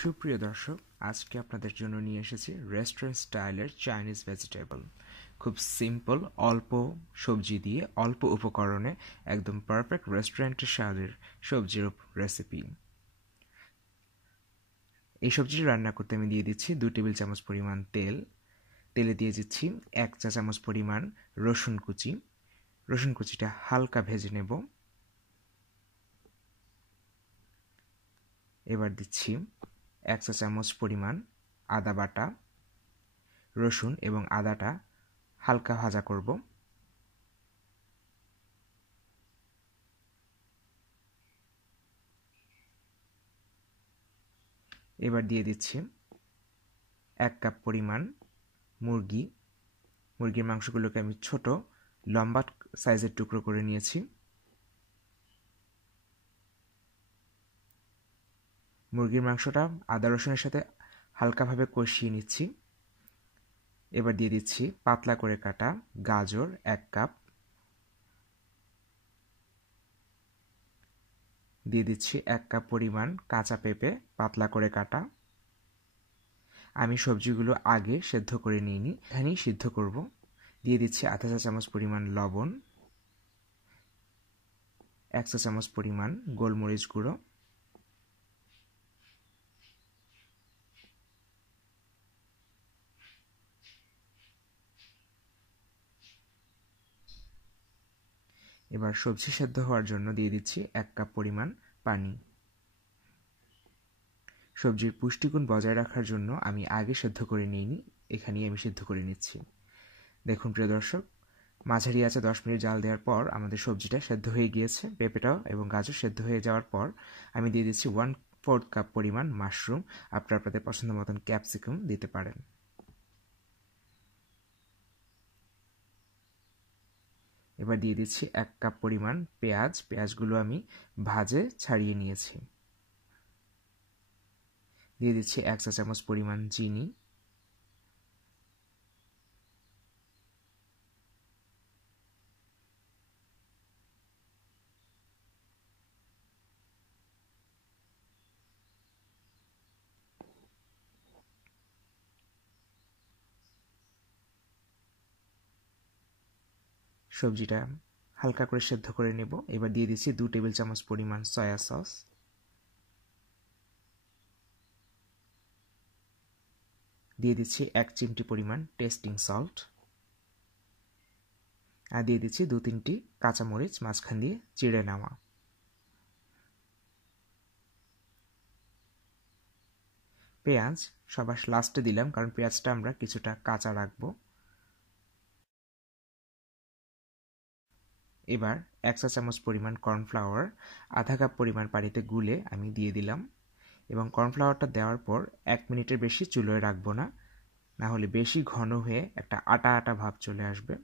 সুপ্রিয় দর্শক, আজকে আপনাদের জন্য নিয়ে এসেছি রেস্টুরেন্ট স্টাইলের চাইনিজ ভেজিটেবল। খুব সিম্পল, অল্প সবজি দিয়ে অল্প উপকরণে একদম পারফেক্ট রেস্টুরেন্টের স্বাদের সবজির রেসিপি। এই সবজিটি রান্না করতে আমি দিয়ে দিচ্ছি 2 টেবিল চামচ পরিমাণ তেল। তেলে দিয়ে দিচ্ছি 1 চা চামচ পরিমাণ রসুন কুচি। রসুন কুচিটা হালকা ভেজে নেব। এবার দিচ্ছি 1 চা চামচ পরিমাণ আদা বাটা। রসুন এবং আদাটা হালকা ভাজা করব। এবার দিয়ে দিচ্ছি 1 কাপ পরিমাণ মুরগির মাংসগুলোকে আমি ছোট লম্বা সাইজের টুকরো করে নিয়েছি। মুরগির মাংসটা আদা রসুনের সাথে হালকাভাবে কষিয়ে নিচ্ছি। এবার দিয়ে দিচ্ছি পাতলা করে কাটা গাজর 1 কাপ। দিয়ে দিচ্ছি 1 কাপ পরিমাণ কাঁচা পেঁপে পাতলা করে কাটা। আমি সবজিগুলো আগে সেদ্ধ করে নিইনি, এখানেই সিদ্ধ করব। দিয়ে দিচ্ছি আধা চা চামচ পরিমাণ লবণ, 1 চা চামচ পরিমাণ গোলমরিচ গুঁড়ো, এবার সবজি সেদ্ধ হওয়ার জন্য দিয়ে দিচ্ছি 1 কাপ পরিমাণ পানি। সবজির পুষ্টিগুণ বজায় রাখার জন্য আমি আগে সেদ্ধ করে নিইনি, এখানেই আমি সিদ্ধ করে নিচ্ছি। দেখুন প্রিয় দর্শক, মাঝারি আঁচে 10 মিনিট জাল দেওয়ার পর আমাদের সবজিটা সেদ্ধ হয়ে গিয়েছে। পেঁপেটাও এবং গাজর সেদ্ধ হয়ে যাওয়ার পর আমি দিয়ে দিচ্ছি 1/4 কাপ পরিমাণ মাশরুম। আপনারা আপনাদের পছন্দ মতন ক্যাপসিকাম দিতে পারেন। এবার দিয়ে দিচ্ছি 1 কাপ পরিমাণ পেঁয়াজ। পেঁয়াজগুলো আমি ভাজে ছাড়িয়ে নিয়েছি। দিয়ে দিচ্ছি 1 চা চামচ পরিমাণ চিনি। সবজিটা হালকা করে সেদ্ধ করে নেব। এবার দিয়ে দিচ্ছি 2 টেবিল চামচ পরিমাণ সয়া সস। দিয়ে দিচ্ছি 1 চিমটি পরিমাণ টেস্টিং সল্ট। আর দিয়ে দিচ্ছি 2-3টি কাঁচামরিচ মাঝখান দিয়ে চিড়ে নেওয়া। পেঁয়াজ সবার লাস্টে দিলাম, কারণ পেঁয়াজটা আমরা কিছুটা কাঁচা রাখবো। এবার 1 চা চামচ পরিমাণ কর্নফ্লাওয়ার আধা কাপ পরিমাণ পানিতে গুলে আমি দিয়ে দিলাম, এবং কর্নফ্লাওয়ারটা দেওয়ার পর 1 মিনিটের বেশি চুলোয় রাখবো না, না হলে বেশি ঘন হয়ে একটা আটা আটা ভাব চলে আসবে।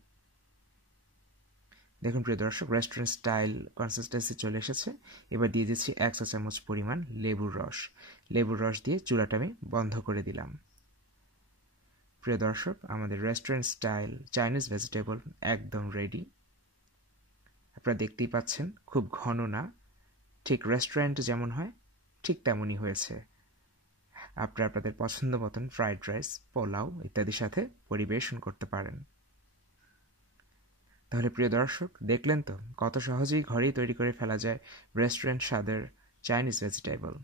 দেখুন প্রিয় দর্শক, রেস্টুরেন্ট স্টাইল কনসিস্টেন্সি চলে এসেছে। এবার দিয়ে দিচ্ছি 1 চা চামচ পরিমাণ লেবুর রস। লেবুর রস দিয়ে চুলাটা আমি বন্ধ করে দিলাম। প্রিয় দর্শক, আমাদের রেস্টুরেন্ট স্টাইল চাইনিজ ভেজিটেবল একদম রেডি। আপনারা দেখতেই পাচ্ছেন, খুব ঘন না, ঠিক রেস্টুরেন্টে যেমন হয় ঠিক তেমনই হয়েছে। আপনারা আপনাদের পছন্দ মতন ফ্রাইড রাইস, পোলাও ইত্যাদির সাথে পরিবেশন করতে পারেন। তাহলে প্রিয় দর্শক, দেখলেন তো কত সহজেই ঘরেই তৈরি করে ফেলা যায় রেস্টুরেন্ট স্বাদের চাইনিজ ভেজিটেবল।